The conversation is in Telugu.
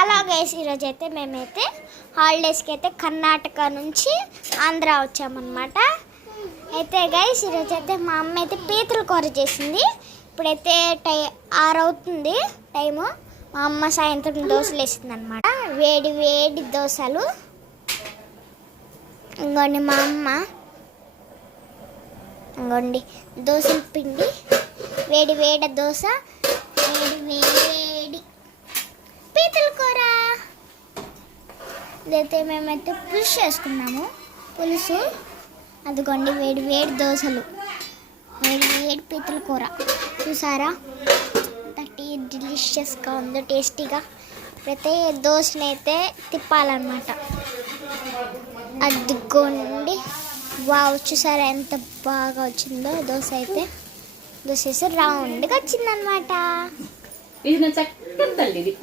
హలో గైస్, ఈరోజు అయితే మేమైతే హాలిడేస్కి అయితే కర్ణాటక నుంచి ఆంధ్ర వచ్చామన్నమాట. అయితే గైస్ ఈరోజు అయితే మా అమ్మ అయితే పీతల కూర చేసింది. ఇప్పుడైతే 6 అవుతుంది టైము. మా అమ్మ సాయంత్రం దోశలు వేసింది అనమాట. వేడి వేడి దోశలు. ఇంకోండి మా అమ్మ, ఇంకోండి దోశల పిండి, వేడి వేడి దోశ, వేడి వేడి పీతల కూర. ఇదైతే మేమైతే పులుసు చేసుకున్నాము. పులుసు అదిగోండి, వేడి వేడి దోశలు, వేడి వేడి పీతల కూర. చూసారా ఎంత డెలిషియస్గా ఉందో, టేస్టీగా. ఇప్పుడైతే దోశని అయితే తిప్పాలన్నమాట. అదిగోండి, వావ్, చూసారా ఎంత బాగా వచ్చిందో దోశ అయితే. దోశ రౌండ్గా వచ్చిందనమాట. ఇది చక్కని తల్లి.